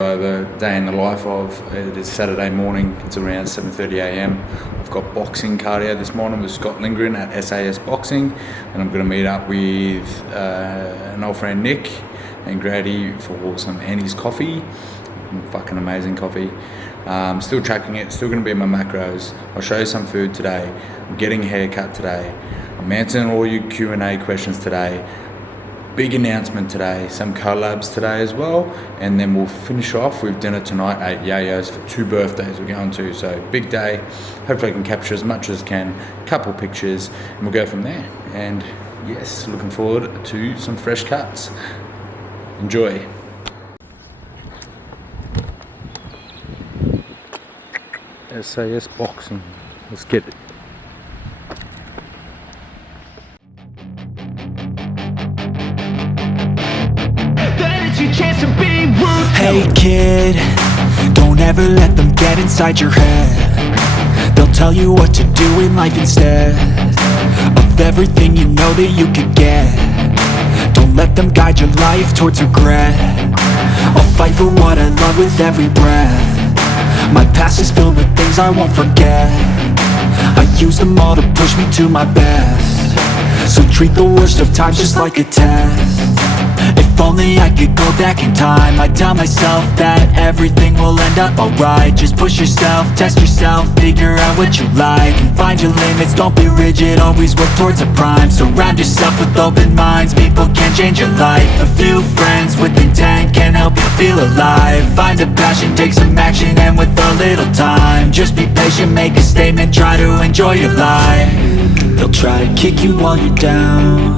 Over day in the life of, it is Saturday morning, it's around 7:30 a.m. I've got boxing cardio this morning with Scott Lindgren at SAS Boxing, and I'm going to meet up with an old friend Nick and Grady for some Annie's coffee. Fucking amazing coffee. Still tracking it, still going to be in my macros. I'll show you some food today. I'm getting a haircut today. I'm answering all your Q&A questions today. Big announcement today, some collabs today as well, and then we'll finish off with dinner tonight at Yayo's for 2 birthdays we're going to. So big day. Hopefully I can capture as much as I can, couple pictures, and we'll go from there. And yes, looking forward to some fresh cuts. Enjoy. SAS Boxing, let's get it. Hey kid, don't ever let them get inside your head. They'll tell you what to do in life instead of everything you know that you could get. Don't let them guide your life towards regret. I'll fight for what I love with every breath. My past is filled with things I won't forget. I use them all to push me to my best. So treat the worst of times just like a test. If only I could go back in time, I'd tell myself that everything will end up alright. Just push yourself, test yourself, figure out what you like, and find your limits, don't be rigid, always work towards a prime. Surround yourself with open minds, people can change your life. A few friends with intent can help you feel alive. Find a passion, take some action, and with a little time, just be patient, make a statement, try to enjoy your life. They'll try to kick you while you're down.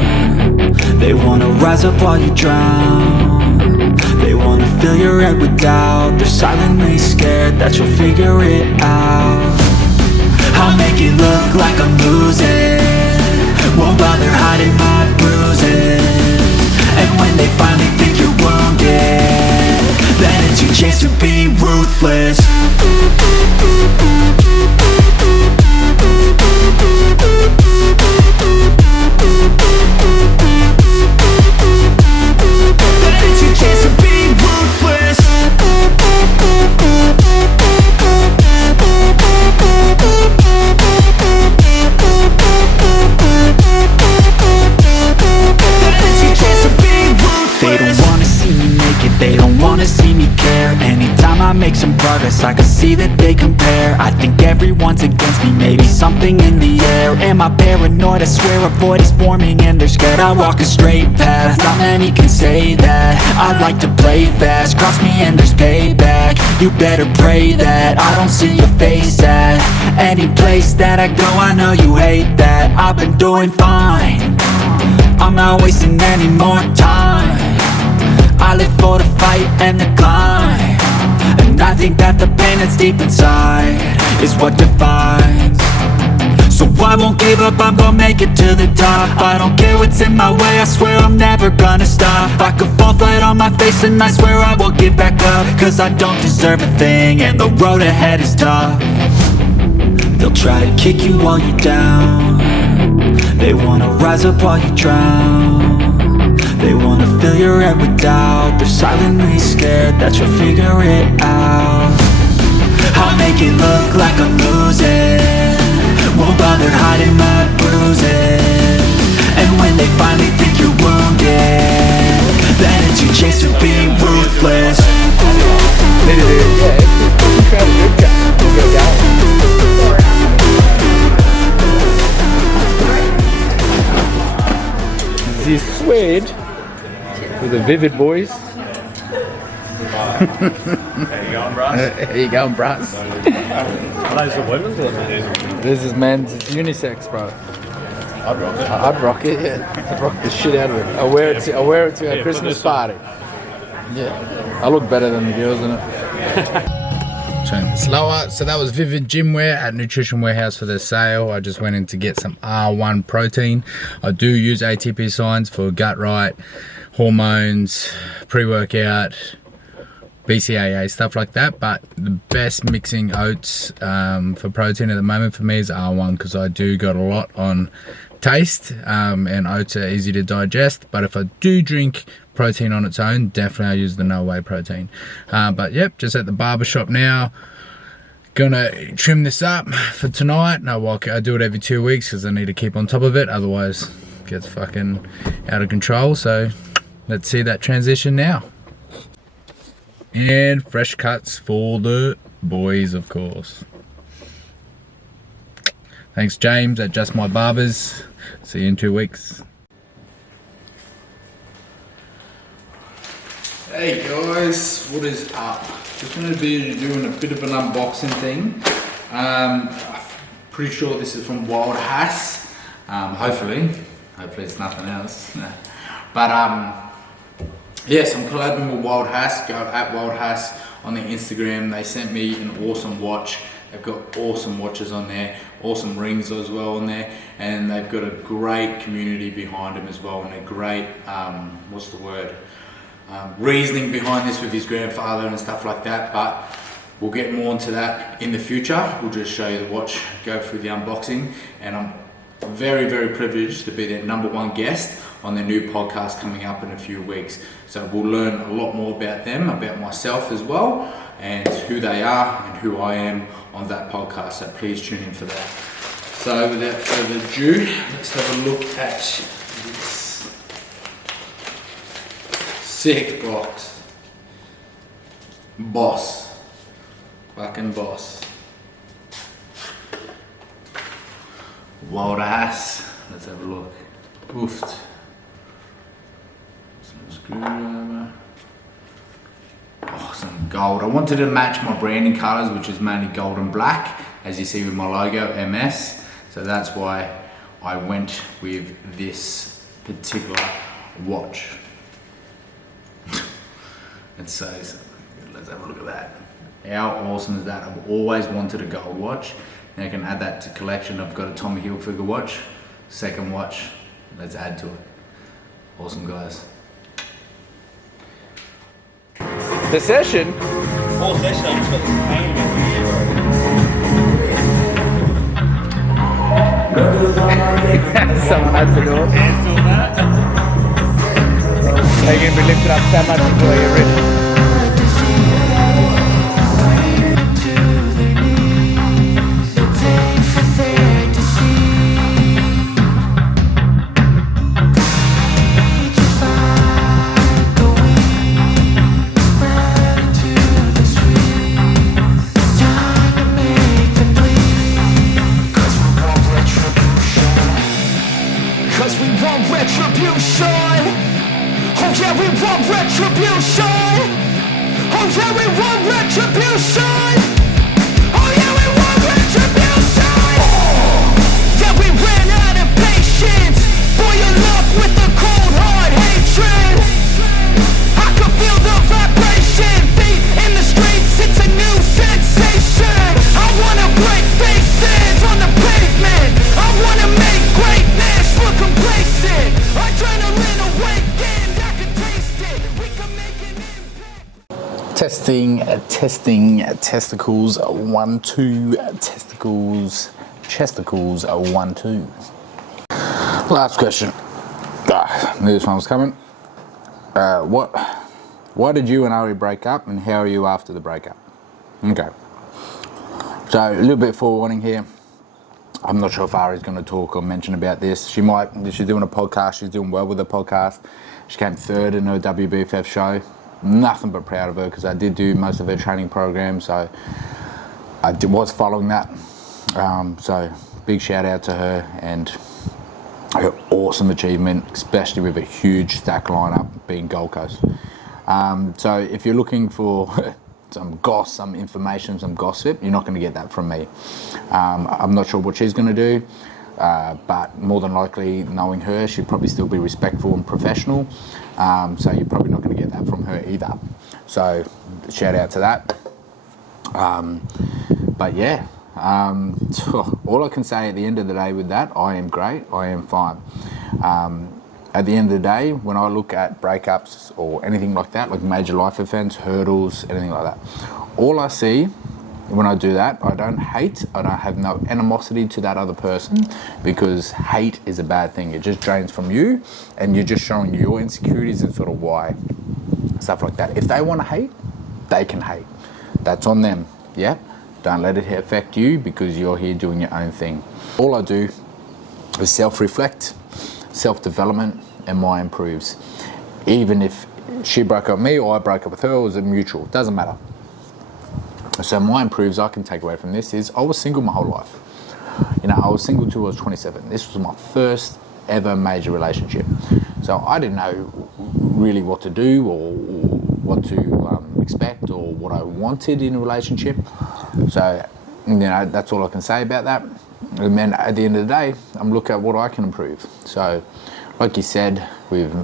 They wanna rise up while you drown. They wanna fill your head with doubt. They're silently scared that you'll figure it out. I'll make it look like I'm losing, won't bother hiding my bruises. And when they finally think you're wounded, then it's your chance to be ruthless. They don't wanna see me care. Anytime I make some progress, I can see that they compare. I think everyone's against me, maybe something in the air. Am I paranoid? I swear a void is forming and they're scared I walk a straight path. Not many can say that. I like to play fast, cross me and there's payback. You better pray that I don't see your face at any place that I go. I know you hate that. I've been doing fine, I'm not wasting any more time. I live for the fight and the climb, and I think that the pain that's deep inside is what defines. So I won't give up, I'm gonna make it to the top. I don't care what's in my way, I swear I'm never gonna stop. I could fall flat on my face and I swear I will get back up, cause I don't deserve a thing and the road ahead is tough. They'll try to kick you while you're down. They wanna rise up while you drown. They wanna fill your head with doubt. They're silently scared that you'll figure it out. I'll make it look like I'm losing, won't bother hiding my bruises. And when they finally think you're wounded, then it's your chance to be ruthless. This is suede with the Vivid boys. How you going, Brass? How you going, Brass? Are those the women's or the men's? This is men's, it's unisex, bro. I'd rock it. I'd rock it, yeah. I'd rock the shit out of it. I'll wear it to a Christmas party. Yeah. I look better than the girls in it. Turn slower. So that was Vivid Gym Wear at Nutrition Warehouse for their sale. I just went in to get some R1 protein. I do use ATP signs for gut right, hormones, pre-workout, BCAA, stuff like that, but the best mixing oats for protein at the moment for me is R1, because I do got a lot on taste, and oats are easy to digest. But if I do drink protein on its own, definitely I use the no whey protein. But yep, just at the barbershop now. Gonna trim this up for tonight. No, well, I do it every 2 weeks because I need to keep on top of it, otherwise it gets fucking out of control. So let's see that transition now. And fresh cuts for the boys, of course. Thanks James at Just My Barbers. See you in 2 weeks. Hey guys, what is up? Just going to be doing a bit of an unboxing thing. I'm pretty sure this is from Wild Hass. Hopefully it's nothing else. But yes, I'm collabing with Wild Hass. Go at Wild Hass on the Instagram. They sent me an awesome watch. They've got awesome watches on there, awesome rings as well on there, and they've got a great community behind them as well, and a great what's the word? Reasoning behind this with his grandfather and stuff like that, but we'll get more into that in the future. We'll just show you the watch, go through the unboxing, and I'm very, very privileged to be their #1 guest on their new podcast coming up in a few weeks. So we'll learn a lot more about them, about myself as well, and who they are and who I am on that podcast. So please tune in for that. So without further ado, let's have a look at this sick box. Boss. Fucking boss. Wild Ass. Let's have a look. Oofed. Some screwdriver. Oh, some gold. I wanted to match my branding colors, which is mainly gold and black, as you see with my logo, MS. So that's why I went with this particular watch. Let's have a look at that. How awesome is that? I've always wanted a gold watch. Now I can add that to collection. I've got a Tommy Hilfiger watch, second watch. Let's add to it. Awesome, guys. The session? Whole session, I'm just got this pain in my Someone has to do it. They're going to be lifted up so much before you're ready. Testing, testicles 1 2, chesticles 1 2. Last question. Knew this one was coming. Why did you and Ari break up, and how are you after the breakup? Okay. So a little bit forewarning here. I'm not sure if Ari's going to talk or mention about this. She might. She's doing a podcast. She's doing well with the podcast. She came third in her WBFF show. Nothing but proud of her, because I did do most of her training program, so I was following that. So big shout out to her and her awesome achievement, especially with a huge stack lineup being Gold Coast. So if you're looking for some goss, some information, some gossip, you're not going to get that from me. I'm not sure what she's going to do, but more than likely, knowing her, she'd probably still be respectful and professional. So you're probably not going to get that from her either. So shout out to that. But yeah, all I can say at the end of the day with that, I am great, I am fine. At the end of the day, when I look at breakups or anything like that, like major life events, hurdles, anything like that, all I see when I do that, I don't hate, I don't have no animosity to that other person, because hate is a bad thing. It just drains from you, and you're just showing your insecurities and sort of why, stuff like that. If they want to hate, they can hate. That's on them, yeah? Don't let it affect you, because you're here doing your own thing. All I do is self-reflect, self-development, and my improves. Even if she broke up with me or I broke up with her, it was a mutual, doesn't matter. So my improves I can take away from this is I was single my whole life. You know, I was single till I was 27. This was my first ever major relationship. So I didn't know really what to do or what to expect or what I wanted in a relationship. So, you know, that's all I can say about that. And then at the end of the day, I'm looking at what I can improve. So, like you said, with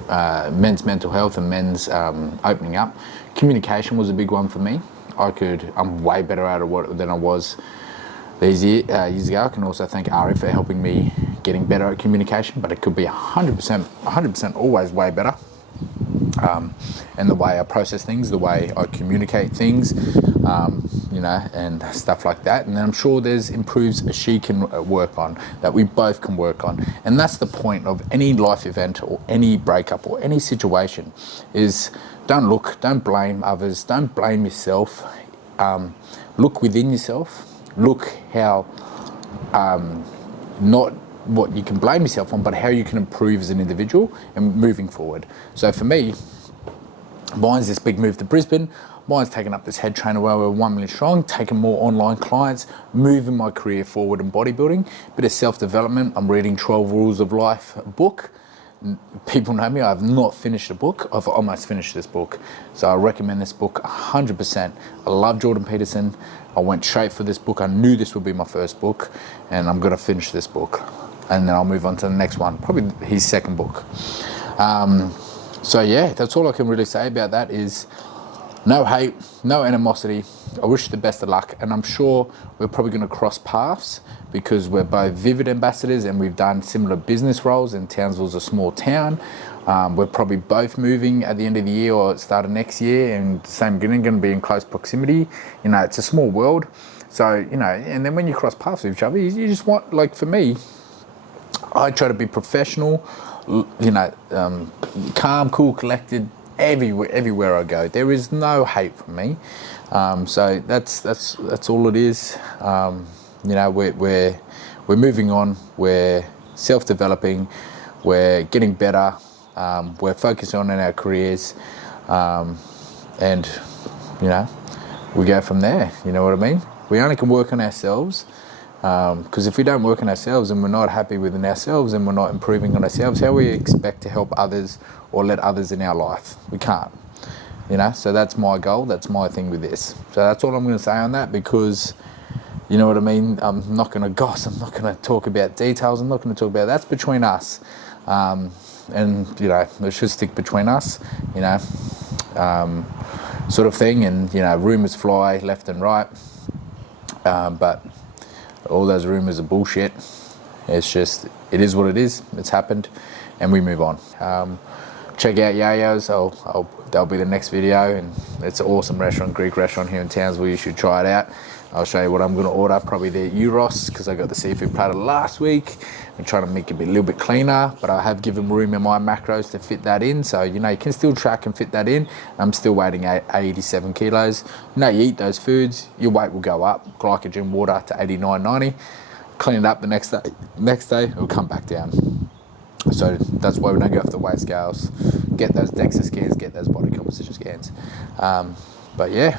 men's mental health and men's opening up, communication was a big one for me. I'm way better at it than I was these years ago. I can also thank Ari for helping me getting better at communication, but it could be 100% always way better. And the way I process things, the way I communicate things, you know, and stuff like that. And then I'm sure there's improves she can work on, that we both can work on. And that's the point of any life event or any breakup or any situation is don't blame others, don't blame yourself. Look within yourself, look how, not what you can blame yourself on, but how you can improve as an individual and moving forward. So for me, mine's this big move to Brisbane. Mine's taking up this head trainer where we're 1 million strong, taking more online clients, moving my career forward in bodybuilding, bit of self-development. I'm reading 12 Rules of Life book. People know me, I have not finished a book. I've almost finished this book. So I recommend this book 100%. I love Jordan Peterson. I went straight for this book. I knew this would be my first book, and I'm gonna finish this book. And then I'll move on to the next one, probably his second book. So yeah, that's all I can really say about that is no hate, no animosity. I wish you the best of luck, and I'm sure we're probably going to cross paths because we're both Vivid ambassadors and we've done similar business roles, and Townsville's a small town. We're probably both moving at the end of the year or start of next year, and same going to be in close proximity. You know, it's a small world. So, you know, and then when you cross paths with each other, you just want, like for me, I try to be professional, you know, calm, cool, collected everywhere I go. There is no hate from me. So that's all it is. You know, we're moving on. We're self-developing. We're getting better. We're focusing on our careers, and you know, we go from there. You know what I mean? We only can work on ourselves. Because if we don't work on ourselves and we're not happy within ourselves and we're not improving on ourselves, how we expect to help others or let others in our life? We can't, you know. So that's my goal. That's my thing with this. So that's all I'm going to say on that, because you know what I mean. I'm not going to gossip. I'm not going to talk about details. I'm not going to talk about that's between us. And you know, it should stick between us. You know, sort of thing. And you know, rumors fly left and right. But all those rumors are bullshit. It's just, it is what it is. It's happened, and we move on. Check out Yayo's. That'll be the next video, and it's an awesome restaurant, Greek restaurant here in Townsville. You should try it out. I'll show you what I'm going to order. Probably the Euros, because I got the seafood platter last week. I'm trying to make it a little bit cleaner, but I have given room in my macros to fit that in. So, you know, you can still track and fit that in. I'm still weighing 87 kilos. You know, you eat those foods, your weight will go up. Glycogen, water to 89, 90. Clean it up the next day, it'll come back down. So that's why we don't go off the weight scales. Get those DEXA scans, get those body composition scans. But yeah,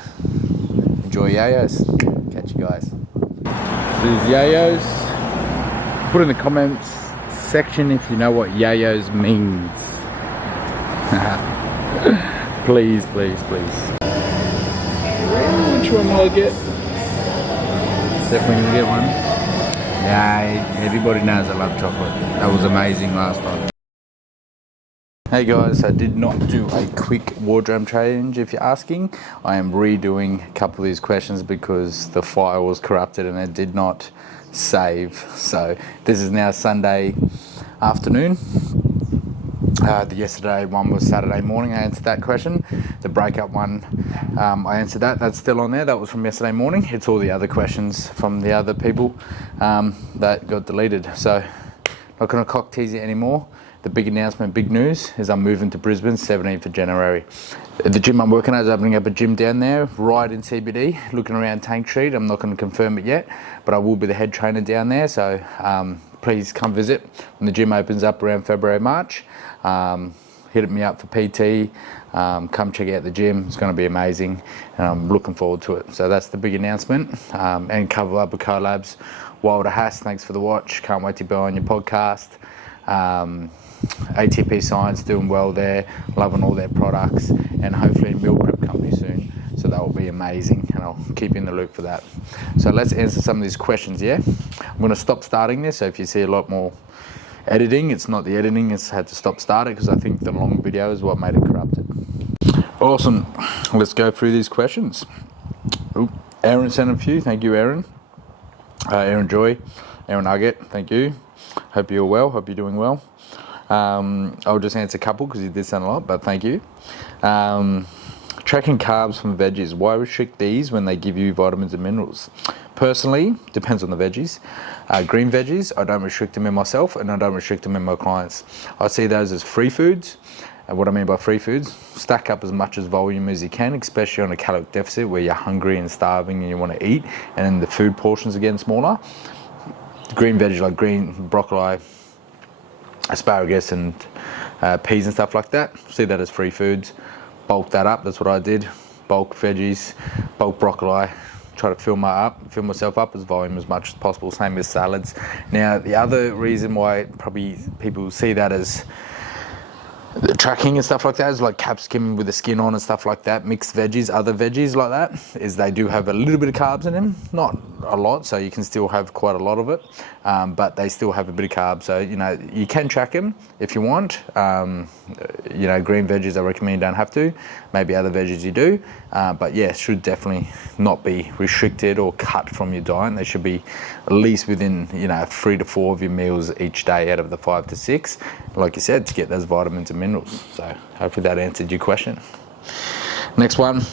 enjoy Yayo's. Catch you guys. This is Yayo's. Put in the comments section if you know what Yayo's means. Please, please, please. Which one will I get? Definitely gonna get one. Yeah, everybody knows I love chocolate. That was amazing last time. Hey guys, I did not do a quick wardrobe change if you're asking. I am redoing a couple of these questions because the file was corrupted and it did not save. So this is now Sunday afternoon. The yesterday one was Saturday morning. I answered that question. The breakup one, I answered that. That's still on there. That was from yesterday morning. It's all the other questions from the other people that got deleted. So not going to cock tease it anymore. The big announcement, big news, is I'm moving to Brisbane 17th of January. The gym I'm working at is opening up a gym down there, right in CBD, looking around Tank Street. I'm not going to confirm it yet, but I will be the head trainer down there. So please come visit when the gym opens up around February, March. Hit me up for PT. Come check out the gym. It's going to be amazing, and I'm looking forward to it. So that's the big announcement. And cover up with Collabs. Wilder Haas, thanks for the watch. Can't wait to be on your podcast. ATP Science doing well there, loving all their products, and hopefully a meal prep company soon. So that will be amazing, and I'll keep you in the loop for that. So let's answer some of these questions. Yeah, I'm going to stop starting this. So if you see a lot more editing, it's not the editing, it's had to stop starting because I think the long video is what made it corrupted. Awesome. Let's go through these questions. Ooh, Aaron sent a few. Thank you, Aaron. Aaron Joy, Aaron Nugget, thank you. Hope you're well. Hope you're doing well. I'll just answer a couple because you did send a lot, but thank you. Tracking carbs from veggies. Why restrict these when they give you vitamins and minerals? Personally, depends on the veggies. Green veggies, I don't restrict them in myself, and I don't restrict them in my clients. I see those as free foods. And what I mean by free foods, stack up as much as volume as you can, especially on a caloric deficit where you're hungry and starving and you want to eat, and then the food portions are getting smaller. Green veggies like green broccoli, asparagus and peas and stuff like that, see that as free foods. Bulk that up, that's what I did. Bulk veggies, bulk broccoli, try to fill myself up as volume as much as possible, same as salads. Now the other reason why probably people see that as the tracking and stuff like that is like capsicum with the skin on and stuff like that, mixed veggies, other veggies like that, is they do have a little bit of carbs in them, not a lot, so you can still have quite a lot of it, but they still have a bit of carbs. So you can track them if you want. Green veggies I recommend you don't have to, maybe other veggies you do, but yeah, should definitely not be restricted or cut from your diet. They should be at least within 3 to 4 of your meals each day out of the 5 to 6, like you said, to get those vitamins and minerals. So hopefully that answered your question. Next one.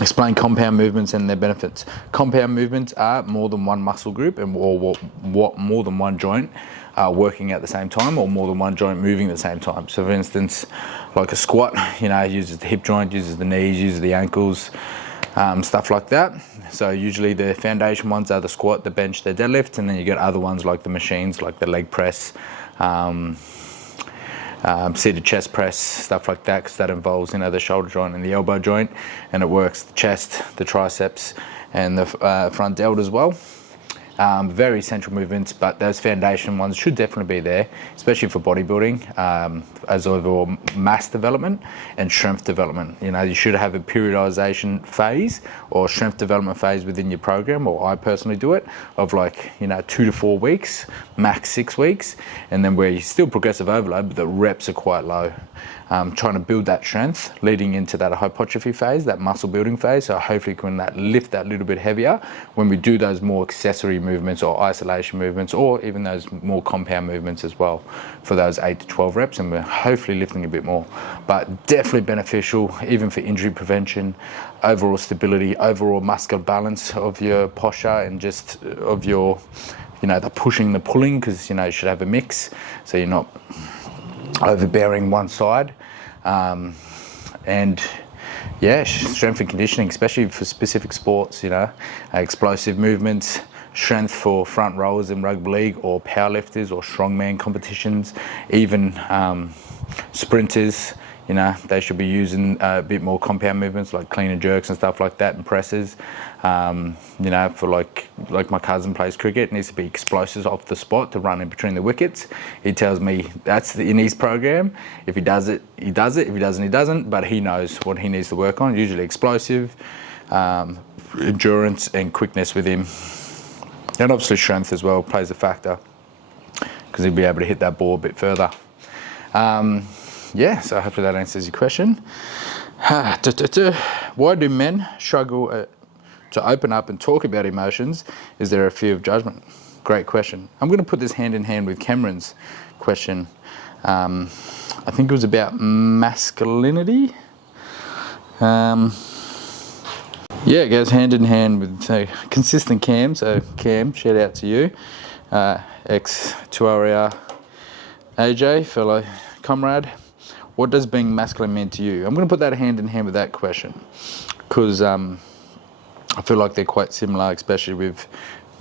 Explain compound movements and their benefits. Compound movements are more than one muscle group and or more than one joint working at the same time, or more than one joint moving at the same time. So for instance, like a squat, uses the hip joint, uses the knees, uses the ankles, stuff like that. So usually the foundation ones are the squat, the bench, the deadlift, and then you get other ones like the machines, like the leg press, seated chest press, stuff like that, because that involves the shoulder joint and the elbow joint, and it works the chest, the triceps, and the front delt as well. Very essential movements, but those foundation ones should definitely be there, especially for bodybuilding, as overall mass development and strength development. You should have a periodization phase or strength development phase within your program, or I personally do it, of 2 to 4 weeks, max 6 weeks, and then where you still progressive overload, but the reps are quite low. Trying to build that strength leading into that hypertrophy phase, that muscle building phase, so hopefully can lift that little bit heavier when we do those more accessory movements or isolation movements, or even those more compound movements as well for those 8 to 12 reps, and we're hopefully lifting a bit more. But definitely beneficial even for injury prevention, overall stability, overall muscular balance of your posture, and just of your the pushing, the pulling, because you should have a mix so you're not overbearing one side. And yeah, strength and conditioning, especially for specific sports, explosive movements, strength for front rowers in rugby league, or powerlifters, or strongman competitions, even sprinters. They should be using a bit more compound movements like clean and jerks and stuff like that, and presses. For like my cousin plays cricket, needs to be explosives off the spot to run in between the wickets. He tells me that's in his program. If he does it, he does it. If he doesn't, he doesn't. But he knows what he needs to work on. Usually explosive, endurance, and quickness with him. And obviously strength as well plays a factor, because he'll be able to hit that ball a bit further. So hopefully that answers your question. Why do men struggle to open up and talk about emotions? Is there a fear of judgment? Great question. I'm going to put this hand in hand with Cameron's question. I think it was about masculinity. Yeah, it goes hand in hand with consistent Cam. So Cam, shout out to you, ex-Tuaria AJ, fellow comrade. What does being masculine mean to you? I'm going to put that hand in hand with that question, because I feel like they're quite similar, especially with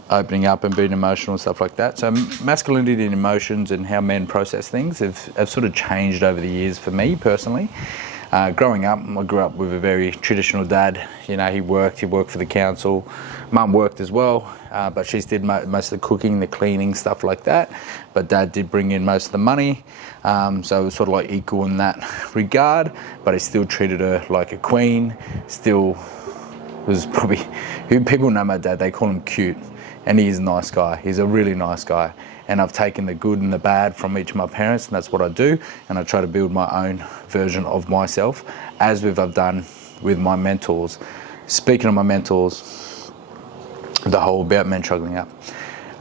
opening up and being emotional and stuff like that. So masculinity and emotions and how men process things have sort of changed over the years for me personally. Growing up, I grew up with a very traditional dad. You know, he worked for the council. Mum worked as well, but she did most of the cooking, the cleaning, stuff like that. But Dad did bring in most of the money, so it was sort of like equal in that regard. But he still treated her like a queen. Still was probably, who people know my dad, they call him cute, and he's a nice guy. He's a really nice guy. And I've taken the good and the bad from each of my parents, and that's what I do. And I try to build my own version of myself, as I've done with my mentors. Speaking of my mentors, the whole about men struggling up.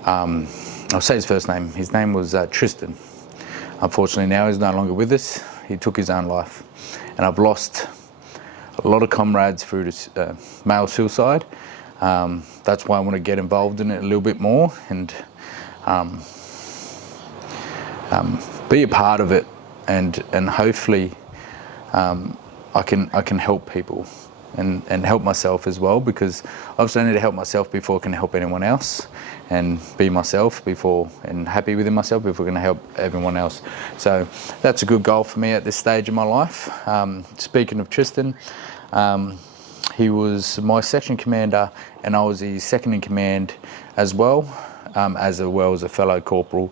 I'll say his first name. His name was Tristan. Unfortunately, now he's no longer with us. He took his own life. And I've lost a lot of comrades through this male suicide. That's why I want to get involved in it a little bit more and be a part of it, and hopefully I can help people and help myself as well, because obviously I need to help myself before I can help anyone else, and be myself before and happy within myself before I can help everyone else. So that's a good goal for me at this stage of my life. Speaking of Tristan, he was my section commander, and I was his second in command as well as a fellow corporal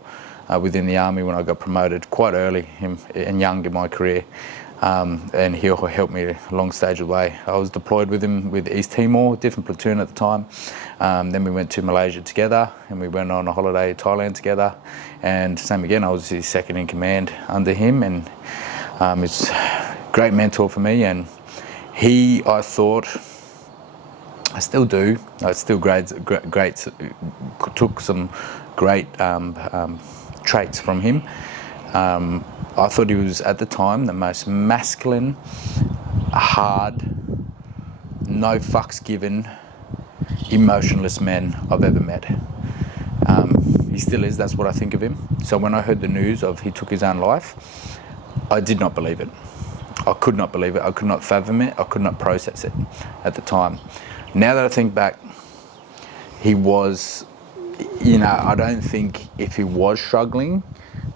within the army when I got promoted quite early and young in my career. And he helped me a long stage of the way. I was deployed with him with East Timor, different platoon at the time. Then we went to Malaysia together, and we went on a holiday to Thailand together. And same again, I was his second in command under him, and he's a great mentor for me. And he, I thought, I still do. I still took some great traits from him. I thought he was, at the time, the most masculine, hard, no fucks given, emotionless man I've ever met. He still is, that's what I think of him. So when I heard the news of he took his own life, I did not believe it. I could not believe it. I could not fathom it. I could not process it at the time. Now that I think back, he was, you know, I don't think if he was struggling,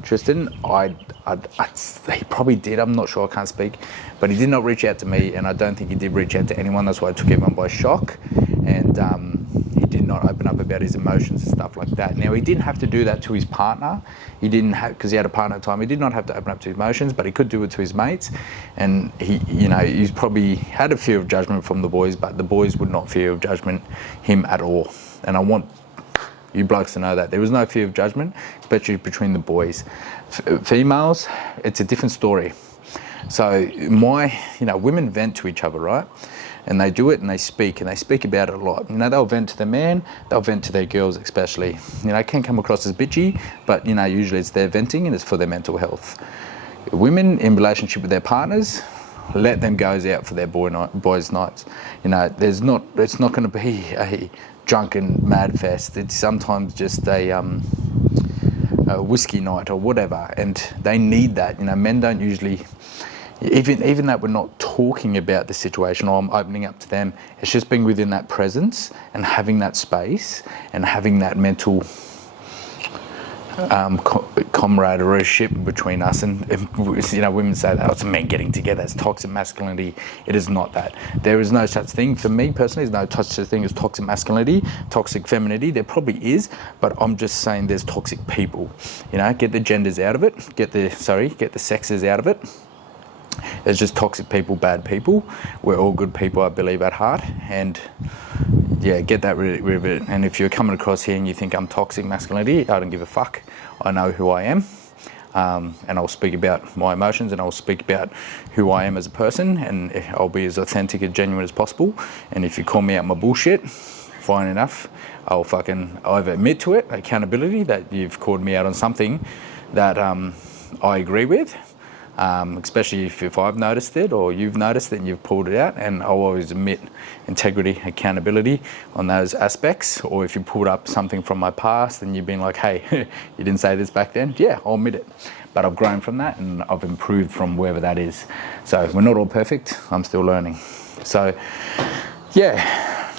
Tristan, he probably did, I'm not sure, I can't speak, but he did not reach out to me, and I don't think he did reach out to anyone. That's why I took everyone by shock, and he did not open up about his emotions and stuff like that. Now, he didn't have to do that to his partner. He didn't have, because he had a partner at the time, he did not have to open up to his emotions, but he could do it to his mates. And he, you know, he's probably had a fear of judgment from the boys, but the boys would not fear of judgment him at all. And I want you blokes to know that there was no fear of judgment, especially between the boys. Females, it's a different story. So women vent to each other, right? And they do it, and they speak about it a lot. You know, they'll vent to the man, they'll vent to their girls especially. You know, it can come across as bitchy, but you know, usually it's their venting and it's for their mental health. Women in relationship with their partners, let them go out for their boys' nights. You know, it's not going to be a drunken mad fest. It's sometimes just a whiskey night or whatever, and they need that. You know, men don't usually, even that we're not talking about the situation or I'm opening up to them, it's just being within that presence and having that space and having that mental camaraderie between us. And you know, women say that, oh, it's men getting together, it's toxic masculinity. It is not that. There is no such thing, for me personally, there's no such thing as toxic masculinity, toxic femininity. There probably is, but I'm just saying there's toxic people. You know, get the genders out of it, get the sexes out of it. There's just toxic people, bad people. We're all good people, I believe, at heart. And yeah, get that rid of it. And if you're coming across here and you think I'm toxic masculinity, I don't give a fuck. I know who I am. And I'll speak about my emotions, and I'll speak about who I am as a person, and I'll be as authentic and genuine as possible. And if you call me out my bullshit, fine enough. I'll either admit to it, accountability, that you've called me out on something that I agree with, especially if I've noticed it or you've noticed it and you've pulled it out, and I'll always admit integrity, accountability on those aspects. Or if you pulled up something from my past and you've been like, hey, you didn't say this back then, yeah, I'll admit it. But I've grown from that and I've improved from wherever that is. So we're not all perfect, I'm still learning. So yeah.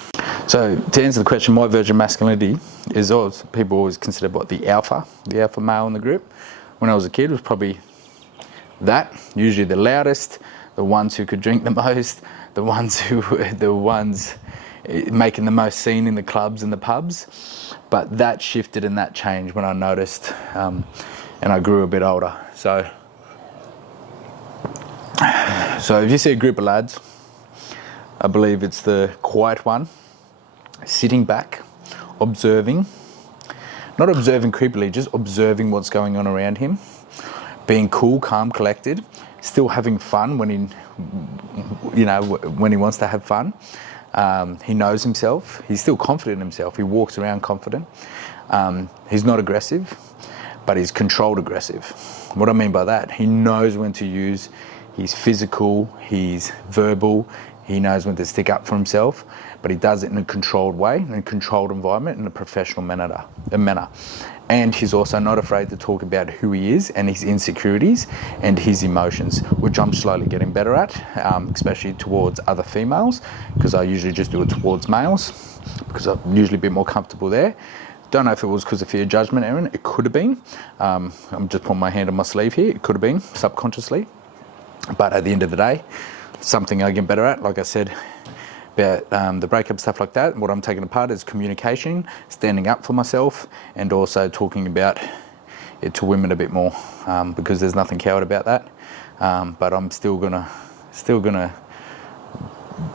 So to answer the question, my version of masculinity is always, people always consider what the alpha male in the group. When I was a kid, it was probably that, usually the loudest, the ones who could drink the most, the ones who were the ones making the most scene in the clubs and the pubs. But that shifted and that changed when I noticed, and I grew a bit older. So if you see a group of lads, I believe it's the quiet one, sitting back, observing, not observing creepily, just observing what's going on around him, being cool, calm, collected, still having fun when he wants to have fun. He knows himself. He's still confident in himself. He walks around confident. He's not aggressive, but he's controlled aggressive. What I mean by that, he knows when to use his physical, his verbal. He knows when to stick up for himself, but he does it in a controlled way, in a controlled environment, in a professional manner. And he's also not afraid to talk about who he is and his insecurities and his emotions, which I'm slowly getting better at, especially towards other females, because I usually just do it towards males, because I'm usually a bit more comfortable there. Don't know if it was because of fear of judgment, Aaron. It could have been. I'm just putting my hand on my sleeve here. It could have been subconsciously. But at the end of the day, something I get better at, like I said, about the breakup, stuff like that. What I'm taking apart is communication, standing up for myself, and also talking about it to women a bit more, because there's nothing coward about that. But I'm still gonna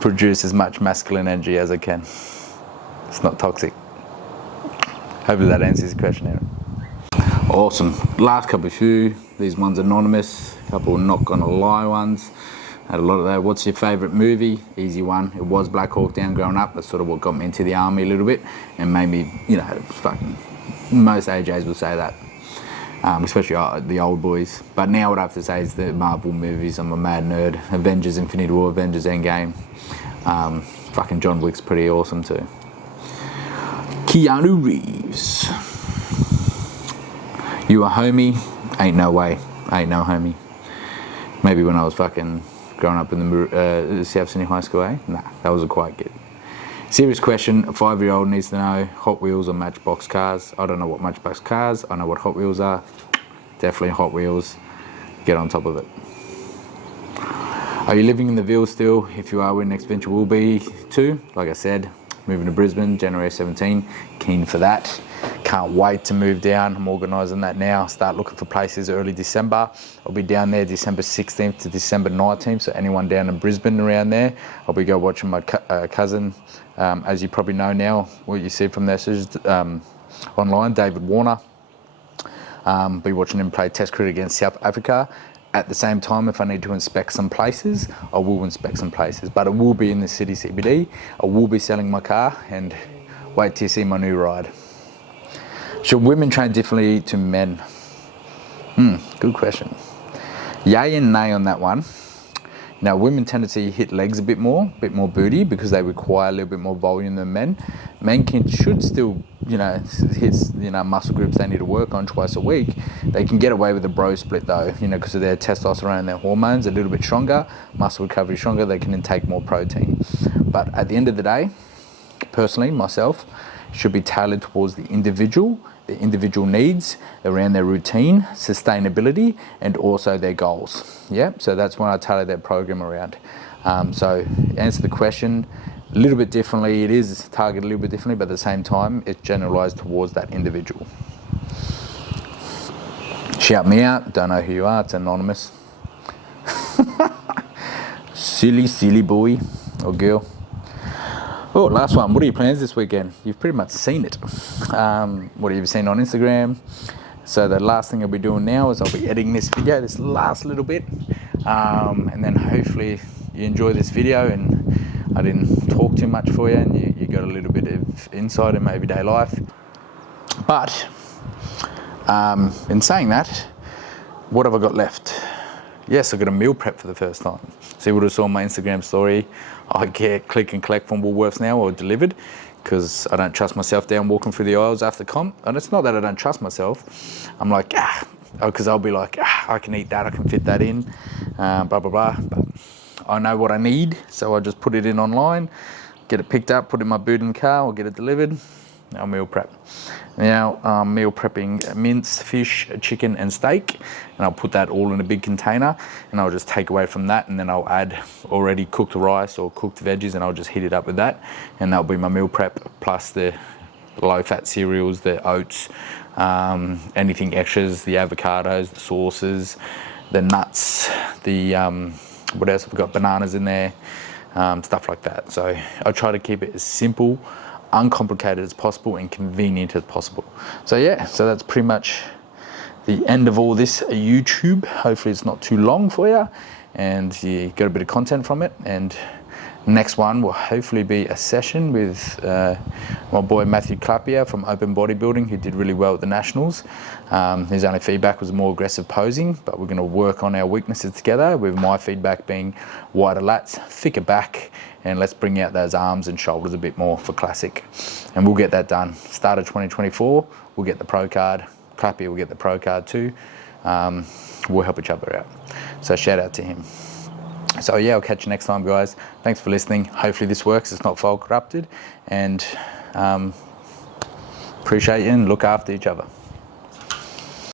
produce as much masculine energy as I can. It's not toxic. Hopefully that answers the question, Aaron. Awesome. Last couple of few. These ones anonymous. A couple not gonna lie ones. Had a lot of that. What's your favourite movie? Easy one. It was Black Hawk Down growing up. That's sort of what got me into the army a little bit and made me, fucking, most AJs will say that, especially the old boys. But now what I have to say is the Marvel movies. I'm a mad nerd. Avengers Infinity War, Avengers Endgame. Fucking John Wick's pretty awesome too. Keanu Reeves. You a homie? Ain't no way. Ain't no homie. Maybe when I was fucking growing up in the South Sydney High School, eh? Nah, that was a quiet kid. Serious question, a 5-year-old needs to know Hot Wheels or Matchbox cars. I don't know what Matchbox cars, I know what Hot Wheels are. Definitely Hot Wheels. Get on top of it. Are you living in the Ville still? If you are, where next venture will be too. Like I said, moving to Brisbane, January 17. Keen for that. Can't wait to move down. I'm organising that now. Start looking for places early December. I'll be down there December 16th to December 19th. So anyone down in Brisbane around there, I'll be watching my cousin. As you probably know now, what you see from messages online, David Warner. Be watching him play Test cricket against South Africa. At the same time, if I need to inspect some places, I will inspect some places. But it will be in the city CBD. I will be selling my car, and wait till you see my new ride. Should women train differently to men? Good question. Yay and nay on that one. Now, women tend to hit legs a bit more booty, because they require a little bit more volume than men. Men should still, hit, muscle groups they need to work on twice a week. They can get away with a bro split though, because of their testosterone and their hormones a little bit stronger, muscle recovery stronger, they can intake more protein. But at the end of the day, personally, myself, should be tailored towards the individual needs around their routine, sustainability, and also their goals. Yeah, so that's when I tailor that program around. So answer the question a little bit differently. It is targeted a little bit differently, but at the same time, it's generalized towards that individual. Shout me out. Don't know who you are. It's anonymous. Silly boy or girl. Oh, last one. What are your plans this weekend? You've pretty much seen it. What have you seen on Instagram? So the last thing I'll be doing now is I'll be editing this video, this last little bit. And then hopefully you enjoy this video and I didn't talk too much for you and you got a little bit of insight in my everyday life. But in saying that, what have I got left? Yes, I got a meal prep for the first time. So you would have saw my Instagram story. I get click and collect from Woolworths now, or delivered, because I don't trust myself down walking through the aisles after comp. And it's not that I don't trust myself. I'm like, because I'll be like, I can eat that, I can fit that in, blah, blah, blah. But I know what I need, so I just put it in online, get it picked up, put it in my boot in the car, or get it delivered. Now meal prep. Now I'm meal prepping mince, fish, chicken and steak, and I'll put that all in a big container, and I'll just take away from that, and then I'll add already cooked rice or cooked veggies, and I'll just heat it up with that, and that'll be my meal prep, plus the low fat cereals, the oats, anything extras, the avocados, the sauces, the nuts, the what else have we got, bananas in there, stuff like that. So I try to keep it as simple, uncomplicated as possible, and convenient as possible. So yeah, so that's pretty much the end of all this YouTube. Hopefully it's not too long for you, and you got a bit of content from it. And next one will hopefully be a session with my boy Matthew Clapier from Open Bodybuilding, who did really well at the Nationals. His only feedback was more aggressive posing, but we're going to work on our weaknesses together, with my feedback being wider lats, thicker back, and let's bring out those arms and shoulders a bit more for classic. And we'll get that done. Start of 2024, we'll get the pro card. Clapier will get the pro card too. We'll help each other out. So shout out to him. So yeah, I'll catch you next time, guys. Thanks for listening. Hopefully this works, it's not file corrupted, and appreciate you, and look after each other.